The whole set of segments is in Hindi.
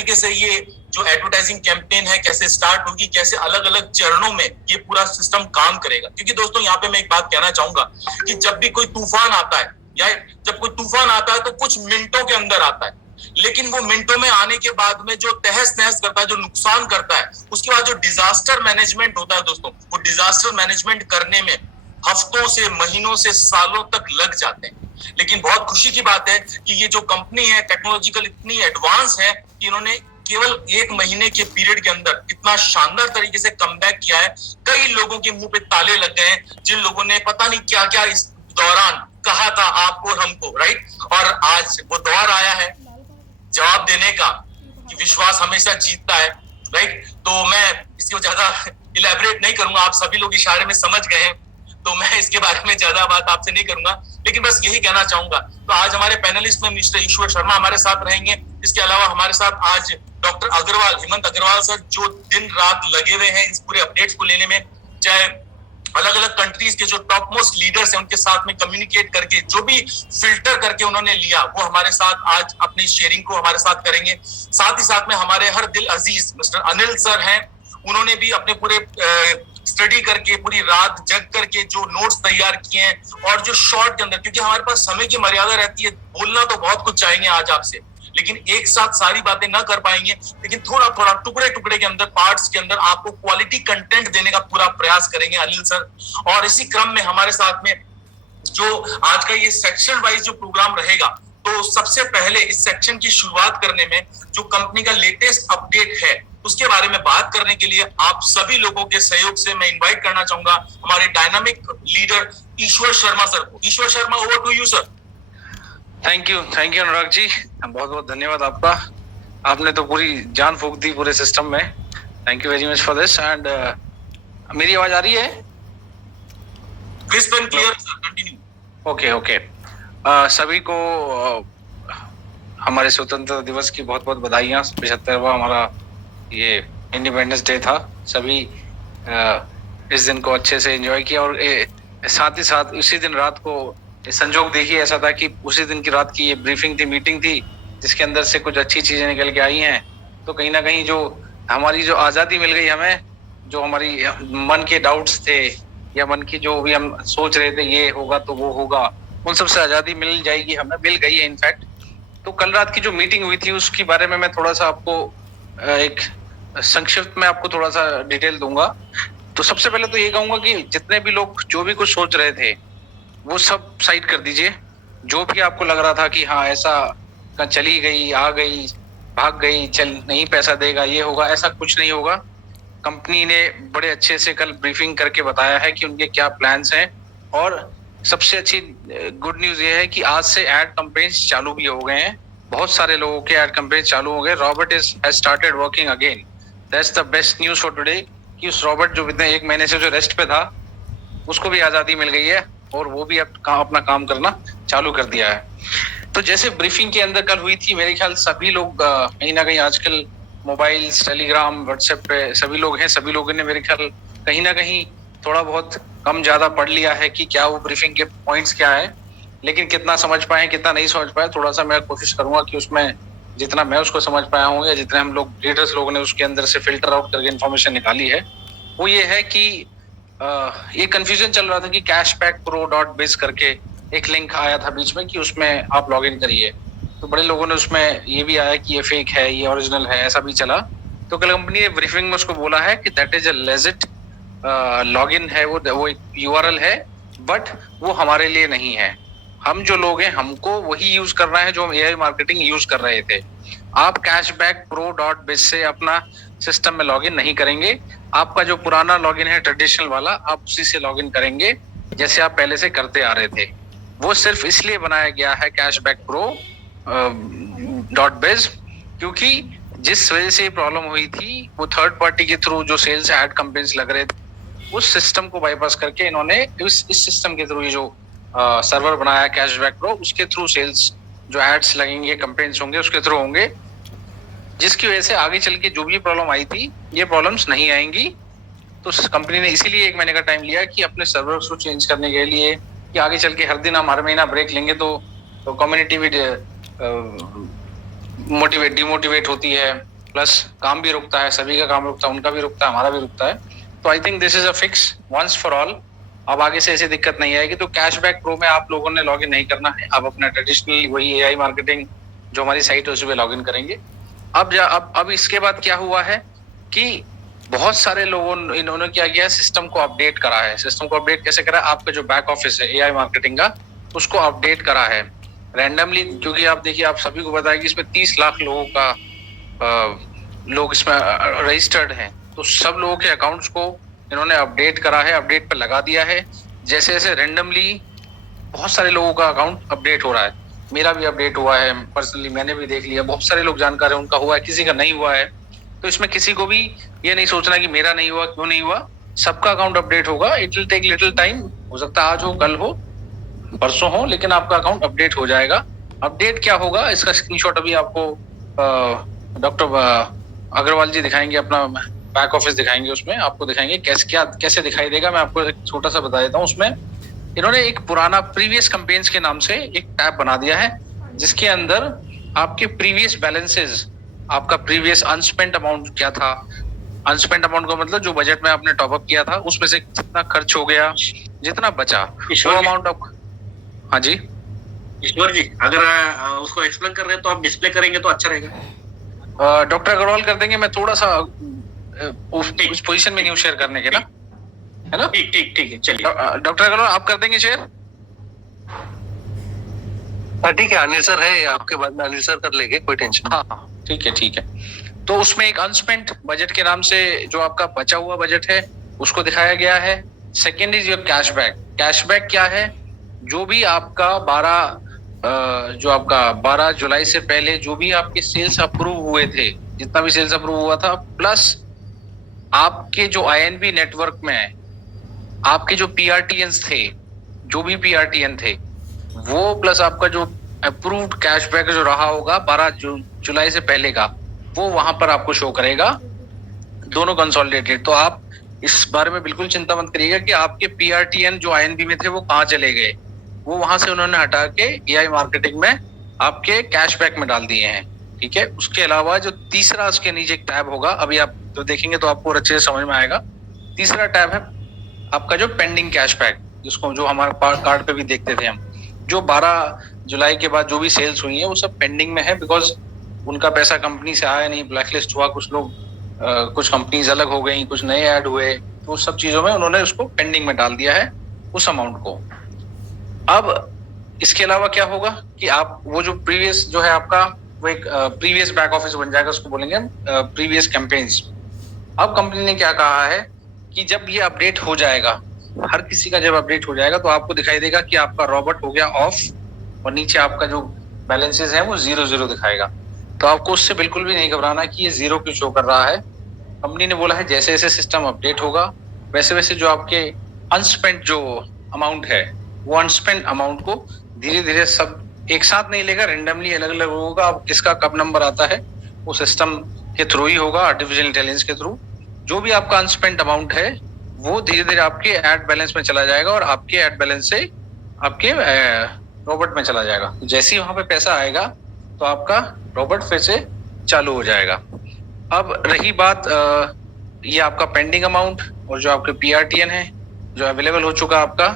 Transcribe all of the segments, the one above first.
तरीके से ये जो एडवर्टाइजिंग कैंपेन है कैसे स्टार्ट होगी, कैसे अलग अलग चरणों में ये पूरा सिस्टम काम करेगा। क्योंकि दोस्तों यहाँ पे मैं एक बात कहना चाहूंगा कि जब भी कोई तूफान आता है या जब कोई तूफान आता है तो कुछ मिनटों के अंदर आता है, लेकिन वो मिनटों में आने के बाद में जो तहस नहस करता है, जो नुकसान करता है, उसके बाद जो डिजास्टर मैनेजमेंट होता है दोस्तों, वो डिजास्टर मैनेजमेंट करने में हफ्तों से, महीनों से, सालों तक लग जाते हैं। लेकिन बहुत खुशी की बात है कि ये जो कंपनी है टेक्नोलॉजिकल इतनी एडवांस है कि इन्होंने केवल 1 महीने के पीरियड के अंदर इतना शानदार तरीके से कमबैक किया है। कई लोगों के मुंह पे ताले लग गए हैं, जिन लोगों ने पता नहीं क्या क्या इस दौरान कहा था आपको और हमको, राइट। और आज वो दौर आया है जवाब देने का कि विश्वास हमेशा जीतता है, राइट। तो मैं इसको ज्यादा इलेबोरेट नहीं करूंगा, आप सभी लोग इशारे में समझ गए हैं, तो मैं इसके बारे में ज्यादा बात आपसे नहीं करूंगा, लेकिन बस यही कहना चाहूंगा। तो आज हमारे पैनलिस्ट में मिस्टर ईश्वर शर्मा हमारे साथ रहेंगे। इसके अलावा हमारे साथ आज डॉक्टर अग्रवाल, हेमंत अग्रवाल सर, जो दिन रात लगे हुए हैं इस पूरे अपडेट्स को लेने में, चाहे अलग अलग कंट्रीज के जो टॉप मोस्ट लीडर्स हैं उनके साथ में कम्युनिकेट करके जो भी फिल्टर करके उन्होंने लिया, वो हमारे साथ आज अपनी शेयरिंग को हमारे साथ करेंगे। साथ ही साथ में हमारे हर दिल अजीज मिस्टर अनिल सर हैं, उन्होंने भी अपने पूरे स्टडी करके, पूरी रात जग करके जो नोट्स तैयार किए हैं, और जो शॉर्ट के अंदर, क्योंकि हमारे पास समय की मर्यादा रहती है, बोलना तो बहुत कुछ चाहेंगे आज आपसे, लेकिन एक साथ सारी बातें ना कर पाएंगे, लेकिन थोड़ा थोड़ा टुकड़े टुकड़े के अंदर, पार्ट्स के अंदर आपको क्वालिटी कंटेंट देने का पूरा प्रयास करेंगे अनिल सर। और इसी क्रम में हमारे साथ में जो आज का ये सेक्शन वाइज जो प्रोग्राम रहेगा, तो सबसे पहले इस सेक्शन की शुरुआत करने में जो कंपनी का लेटेस्ट अपडेट है उसके बारे में बात करने के लिए आप सभी लोगों के सहयोग से मैं इनवाइट करना चाहूंगा हमारे dynamic leader Ishwar Sharma sir को। Ishwar Sharma, over to you sir. Thank you Anurag ji, बहुत बहुत धन्यवाद आपका। आपने तो पूरी जान फूंक दी पूरे सिस्टम में। Thank you very much for this. And मेरी आवाज आ रही है? Crisp and clear sir, continue. Okay. सभी को हमारे स्वतंत्रता दिवस की बहुत बहुत बधाइयाँ। 75वां हमारा ये इंडिपेंडेंस डे था। सभी इस दिन को अच्छे से एंजॉय किया, और साथ ही साथ उसी दिन रात को संजोग देखिए ऐसा था कि उसी दिन की रात की ये ब्रीफिंग थी, मीटिंग थी, जिसके अंदर से कुछ अच्छी चीजें निकल के आई हैं। तो कहीं ना कहीं जो हमारी जो आज़ादी मिल गई हमें, जो हमारी मन के डाउट्स थे या मन की जो भी हम सोच रहे थे ये होगा तो वो होगा, उन सबसे आज़ादी मिल जाएगी, हमें मिल गई है इनफैक्ट। तो कल रात की जो मीटिंग हुई थी उसके बारे में मैं थोड़ा सा आपको एक संक्षिप्त में आपको थोड़ा सा डिटेल दूंगा। तो सबसे पहले तो ये कहूंगा कि जितने भी लोग जो भी कुछ सोच रहे थे वो सब साइड कर दीजिए। जो भी आपको लग रहा था कि हाँ ऐसा चली गई, आ गई, भाग गई, चल नहीं पैसा देगा, ये होगा, ऐसा कुछ नहीं होगा। कंपनी ने बड़े अच्छे से कल ब्रीफिंग करके बताया है कि उनके क्या प्लान्स हैं। और सबसे अच्छी गुड न्यूज ये है कि आज से एड कैंपेन्स चालू भी हो गए हैं। बहुत सारे लोगों के एड कैंपेन्स चालू हो गए। Robert has started working again. That's the best news for today कि उस रॉबर्ट जो इतने 1 महीने से जो रेस्ट पे था उसको भी आजादी मिल गई है और वो भी अब अपना काम करना चालू कर दिया है। तो जैसे ब्रीफिंग के अंदर कल हुई थी, मेरे ख्याल सभी लोग कहीं ना कहीं आजकल मोबाइल्स, टेलीग्राम, व्हाट्सएप पे सभी लोग हैं। सभी लोगों ने मेरे ख्याल कहीं ना कहीं थोड़ा बहुत कम ज्यादा पढ़ लिया है कि क्या वो ब्रीफिंग के पॉइंट्स क्या है, लेकिन कितना समझ पाए कितना नहीं समझ पाए, थोड़ा सा मैं कोशिश करूंगा कि उसमें जितना मैं उसको समझ पाया हूँ या जितने हम लोग लीडर्स लोगों ने उसके अंदर से फिल्टर आउट करके इन्फॉर्मेशन निकाली है, वो ये है कि ये कंफ्यूजन चल रहा था कि cashbackpro.biz करके एक लिंक आया था बीच में कि उसमें आप लॉग इन करिए। तो बड़े लोगों ने उसमें ये भी आया कि ये फेक है, ये ओरिजिनल है, ऐसा भी चला। तो कल कंपनी ने ब्रीफिंग में उसको बोला है कि that is a legit log in है, वो एक यूआरएल है, बट वो हमारे लिए नहीं है। हम जो लोग हैं हमको वही यूज करना है जो हम एआई मार्केटिंग यूज कर रहे थे। आप cashbackpro.biz से अपना सिस्टम में लॉगिन नहीं करेंगे। आपका जो पुराना लॉगिन है ट्रेडिशनल वाला, आप उसी से लॉगिन करेंगे जैसे आप पहले से करते आ रहे थे। वो सिर्फ इसलिए बनाया गया है cashbackpro.biz क्योंकि जिस वजह से प्रॉब्लम हुई थी वो थर्ड पार्टी के थ्रू जो सेल्स एड कंपेन्स लग रहे थे उस सिस्टम को बाईपास करके इन्होंने इस सिस्टम के थ्रू ये जो सर्वर बनाया कैशबैक प्रो, उसके थ्रू सेल्स जो एड्स लगेंगे, कंपेन्स होंगे, उसके थ्रू होंगे, जिसकी वजह से आगे चल के जो भी प्रॉब्लम आई थी ये प्रॉब्लम्स नहीं आएंगी। तो कंपनी ने इसीलिए 1 महीने का टाइम लिया कि अपने सर्वर्स को चेंज करने के लिए, कि आगे चल के हर दिन हम हर महीना ब्रेक लेंगे तो कम्युनिटी भी डिमोटिवेट होती है, प्लस काम भी रुकता है, सभी का काम रुकता है, उनका भी रुकता है, हमारा भी रुकता है। तो I think this is a fix once for all. अब आगे से ऐसी दिक्कत नहीं आएगी। तो कैशबैक प्रो में आप लोगों ने लॉग इन नहीं करना है, आप अपना ट्रेडिशनल वही एआई मार्केटिंग जो हमारी साइट है उस पर लॉग इन करेंगे। अब इसके बाद क्या हुआ है कि बहुत सारे लोगों इन्होंने क्या किया, सिस्टम को अपडेट करा है। सिस्टम को अपडेट कैसे करा? आपका जो बैक ऑफिस है एआई मार्केटिंग का, उसको अपडेट करा है रैंडमली। क्योंकि आप देखिए, आप सभी को पता है कि इसमें 30 लाख लोगों का लोग इसमें रजिस्टर्ड हैं। तो सब लोगों के अकाउंट्स को इन्होंने अपडेट करा है, अपडेट पर लगा दिया है। जैसे जैसे रैंडमली बहुत सारे लोगों का अकाउंट अपडेट हो रहा है। मेरा भी अपडेट हुआ है, पर्सनली मैंने भी देख लिया। बहुत सारे लोग जानकार हैं, उनका हुआ है, किसी का नहीं हुआ है। तो इसमें किसी को भी ये नहीं सोचना कि मेरा नहीं हुआ, क्यों नहीं हुआ। सबका अकाउंट अपडेट होगा। It will take little time, हो सकता है आज हो, कल हो, परसों हो, लेकिन आपका अकाउंट अपडेट हो जाएगा। अपडेट क्या होगा, इसका स्क्रीनशॉट अभी आपको डॉक्टर अग्रवाल जी दिखाएंगे, अपना बैक ऑफिस दिखाएंगे, उसमें आपको दिखाएंगे कैसे दिखाई देगा। मैं आपको एक छोटा सा बता देता हूँ। उसमें इन्होंने एक पुराना प्रीवियस कैंपेन्स के नाम से एक टैब बना दिया है, जिसके अंदर आपके प्रीवियस बैलेंसेस, आपका प्रीवियस अनस्पेंट अमाउंट क्या था। अनस्पेंट अमाउंट का मतलब जो बजट में आपने टॉप अप किया था उसमें से कितना खर्च हो गया, जितना बचा वो अमाउंट आप। हाँ जी ईश्वर जी, अगर उसको एक्सप्लेन कर रहे हैं तो आप डिस्प्ले करेंगे तो अच्छा रहेगा। डॉक्टर अग्रवाल कर देंगे। मैं थोड़ा सा उस पोजीशन में नहीं हूँ शेयर करने के ना, है ना। ठीक ठीक ठीक है, चलिए। डॉक्टर अग्रवाल आप कर देंगे शेयर? ठीक है, अनिल सर है आपके बाद में, अनिल सर कर लेंगे, कोई टेंशन। हाँ ठीक है ठीक है। तो उसमें एक अनस्पेंट बजट के नाम से जो आपका बचा हुआ बजट है उसको दिखाया गया है। Second is your cashback. Cashback क्या है? जो भी आपका 12 जुलाई से पहले जो भी आपके सेल्स अप्रूव हुए थे, जितना भी सेल्स अप्रूव हुआ था, प्लस आपके जो आईएनबी नेटवर्क में आपके जो पीआरटीएन्स थे, जो भी पीआरटीएन थे वो, प्लस आपका जो अप्रूव्ड कैशबैक जो रहा होगा 12 जुलाई से पहले का, वो वहां पर आपको शो करेगा, दोनों कंसोलिडेटेड। तो आप इस बारे में बिल्कुल चिंता मत करिएगा कि आपके पीआरटीएन जो आईएनबी में थे वो कहाँ चले गए। वो वहां से उन्होंने हटा के एआई मार्केटिंग में आपके कैशबैक में डाल दिए हैं, ठीक है। उसके अलावा जो तीसरा उसके नीचे एक टैब होगा, अभी आप तो देखेंगे तो आपको और अच्छे से समझ में आएगा। तीसरा टैब है आपका जो पेंडिंग कैशबैक, जिसको जो हमारे कार्ड पे भी देखते थे हम, जो 12 जुलाई के बाद जो भी सेल्स हुई है वो सब पेंडिंग में है, बिकॉज उनका पैसा कंपनी से आया नहीं, ब्लैकलिस्ट हुआ, कुछ लोग कुछ कंपनीज अलग हो गई, कुछ नए ऐड हुए, तो सब चीजों में उन्होंने उसको पेंडिंग में डाल दिया है उस अमाउंट को। अब इसके अलावा क्या होगा कि आप वो जो प्रीवियस जो है आपका वो एक प्रीवियस बैक ऑफिस बन जाएगा, उसको बोलेंगे प्रीवियस कैंपेन्स। अब कंपनी ने क्या कहा है कि जब ये अपडेट हो जाएगा, हर किसी का जब अपडेट हो जाएगा तो आपको दिखाई देगा कि आपका रॉबर्ट हो गया ऑफ और नीचे आपका जो बैलेंसेस है वो 0 दिखाएगा। तो आपको उससे बिल्कुल भी नहीं घबराना कि ये 0 क्यों शो कर रहा है। कंपनी ने बोला है जैसे जैसे सिस्टम अपडेट होगा वैसे वैसे जो आपके अनस्पेंट जो अमाउंट है वो अनस्पेंट अमाउंट को धीरे धीरे सब एक साथ नहीं लेगा, रेंडमली अलग अलग होगा। अब किसका कब नंबर आता है वो सिस्टम के थ्रू ही होगा, आर्टिफिशियल इंटेलिजेंस के थ्रू। जो भी आपका अनस्पेंट अमाउंट है वो धीरे धीरे आपके एड बैलेंस में चला जाएगा और आपके एड बैलेंस से आपके रॉबर्ट में चला जाएगा। जैसे ही वहां पे पैसा आएगा तो आपका रॉबर्ट फिर से चालू हो जाएगा। अब रही बात ये आपका पेंडिंग अमाउंट और जो आपके पीआरटीएन है जो अवेलेबल हो चुका आपका,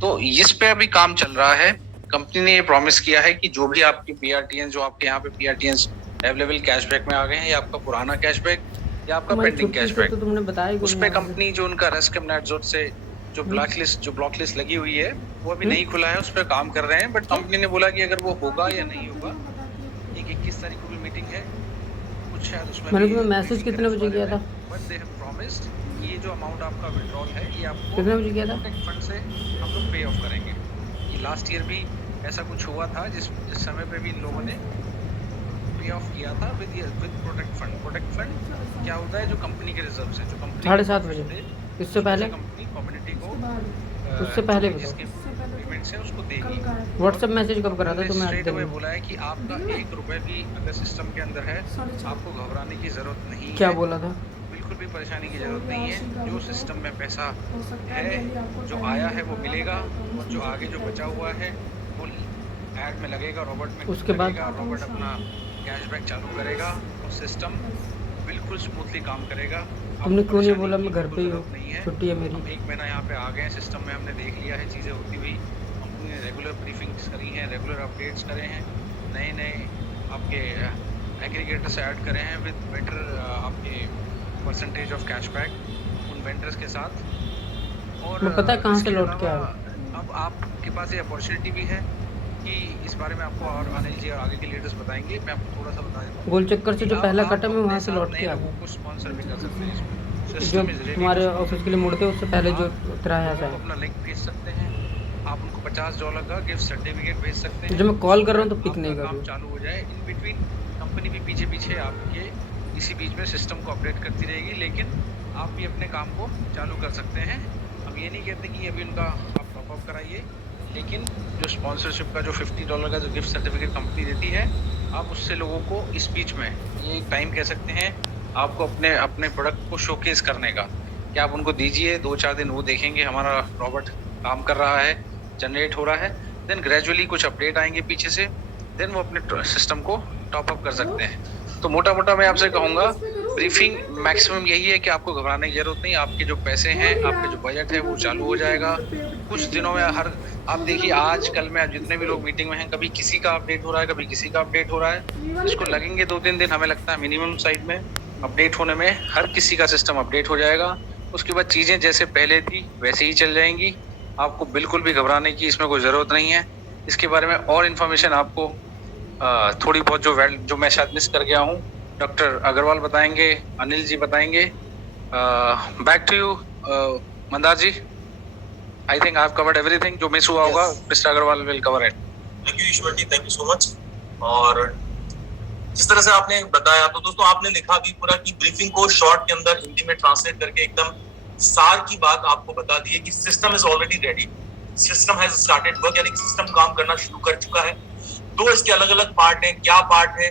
तो इस पे अभी काम चल रहा है। कंपनी ने ये प्रॉमिस किया है कि जो भी आपकी पीआरटीएन, जो आपके यहाँ पे पीआरटीएन अवेलेबल कैशबैक में आ गए हैं, या आपका पुराना कैशबैक या आपका पेंडिंग कैशबैक, तो तुमने बताया उस पे कंपनी जो उनका रेस्कम नेटजोट से जो ब्लॉक लिस्ट लगी हुई है वो अभी नहीं खुला है, उस पर काम कर रहे हैं। बट कंपनी ने बोला कि अगर वो होगा या नहीं होगा, 21 तारीख को भी मीटिंग है, कुछ शायद उसमें मैंने तुम्हें मैसेज कितने बजे किया था? बट दे हैव प्रॉमिस्ड कि ये जो अमाउंट आपका विड्रॉल है ये आपको कितने बजे किया था? प्रोटेक्ट फंड से हम लोग पे ऑफ करेंगे। ये लास्ट ईयर भी ऐसा कुछ हुआ था जिस समय पे भी इन लोगों ने पे ऑफ किया था with protect fund. Protect fund क्या होता है? जो कंपनी के रिजर्व्स हैं, जो कंपनी 7:30 बजे, इससे पहले कंपनी कम्युनिटी को उससे पहले जिसके पेमेंट है उसको देगी। व्हाट्सएप मैसेज कब करा था तुम्हें? स्ट्रेट अवे बोला है कि आपका 1 रुपए भी अगर सिस्टम के अंदर है आपको घबराने की जरूरत नहीं है। क्या बोला था? बिल्कुल भी परेशानी की जरूरत नहीं है। जो सिस्टम में पैसा है, जो आया है वो मिलेगा, और जो आगे जो बचा हुआ है वो ऐड में लगेगा, रॉबर्ट में उसके बाद रॉबर्ट अपना कैशबैक चालू करेगा और सिस्टम बिल्कुल स्मूथली काम करेगा। तुमने आपको क्यों नहीं परेशानी बोला की मैं घर पे ही बिल्कुल हूँ, ज़रूरत नहीं है। छुट्टी है मेरी। हम 1 महीना यहाँ पे आ गए हैं, सिस्टम में हमने देख लिया है चीज़ें होती हुई। कंपनी ने रेगुलर ब्रीफिंग्स करी हैं, रेगुलर अपडेट्स करे हैं, नए-नए आपके एग्रीगेटर्स ऐड करे हैं विद बेटर आपके परसेंटेज ऑफ कैशबैक उन वेंडर्स के साथ। और मैं पता है कहाँ से इसके लौट के अलावा आया। अब आपके पास ये अपॉर्चुनिटी भी है कि इस बारे में आपको और अनिल जी और आगे के लीडर्स बताएंगे। मैं आपको थोड़ा सा बता देता हूँ गोल चक्कर से कि जो पहला आप कटा मैं अपने वहाँ से साथ लौट नए के आ लोगों गया। को स्पॉन्सर भी कर सकते हैं इसमें। जो सिस्टम इज रेडी तुम्हारे टू ऑफिस स्पॉन्सर के लिए मुड़ते उससे पहले जो आप तिराया लोगों सा को है। अपना लिंक भेज सकते हैं, आप उनको $50 का गिफ्ट सर्टिफिकेट भेज सकते तो हैं। जब मैं कॉल कर रहा हूँ तो आपका पिक नहीं कर काम रही। चालू हो जाए। इन बिटवीन कंपनी भी पीछे आपके इसी बीच में सिस्टम को अपडेट करती रहेगी, लेकिन आप भी अपने काम को चालू कर सकते हैं। हम ये नहीं कहते कि अभी उनका आप टॉप अप कराइए, लेकिन जो स्पॉन्सरशिप का जो $50 का जो गिफ्ट सर्टिफिकेट कंपनी देती है, आप उससे लोगों को इस बीच में ये एक टाइम कह सकते हैं आपको अपने अपने प्रोडक्ट को शोकेस करने का, कि आप उनको दीजिए। 2-4 दिन वो देखेंगे हमारा रॉबोट काम कर रहा है, जनरेट हो रहा है, देन ग्रेजुअली कुछ अपडेट आएंगे पीछे से, देन वो अपने सिस्टम को टॉप अप कर सकते हैं। तो मोटा मोटा मैं आपसे कहूँगा, ब्रीफिंग मैक्सिमम यही है कि आपको घबराने की जरूरत नहीं। आपके जो पैसे हैं, आपके जो बजट है वो चालू हो जाएगा कुछ दिनों में। आप देखिए आज कल में जितने भी लोग मीटिंग में हैं, कभी किसी का अपडेट हो रहा है, कभी किसी का अपडेट हो रहा है। इसको लगेंगे 2-3 दिन, हमें लगता है मिनिमम साइड में अपडेट होने में। हर किसी का सिस्टम अपडेट हो जाएगा, उसके बाद चीज़ें जैसे पहले थी वैसे ही चल जाएंगी। आपको बिल्कुल भी घबराने की इसमें कोई ज़रूरत नहीं है। इसके बारे में और इन्फॉर्मेशन आपको थोड़ी बहुत जो मैं शायद मिस कर गया हूँ, डॉक्टर अग्रवाल बताएंगे, अनिल जी बताएंगे। Back to you Mandar ji. I think I have covered everything. जो मिस हुआ होगा mister Agarwal will cover it. Thank you Ishwar ji, thank you so much. और जिस तरह से आपने बताया, तो दोस्तों आपने लिखा भी पूरा कि ब्रीफिंग को शॉर्ट के अंदर हिंदी में ट्रांसलेट करके एकदम सार की बात आपको बता दी है कि system is already ready, system has started work, यानी कि सिस्टम काम करना शुरू कर चुका है। दो इसके अलग अलग पार्ट हैं। क्या पार्ट है,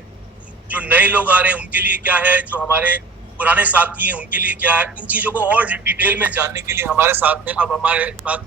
जो नए लोग आ रहे हैं उनके लिए क्या है, जो हमारे पुराने साथी हैं उनके लिए क्या है, इन चीजों को और डिटेल में जानने के लिए हमारे साथ में अब हमारे साथ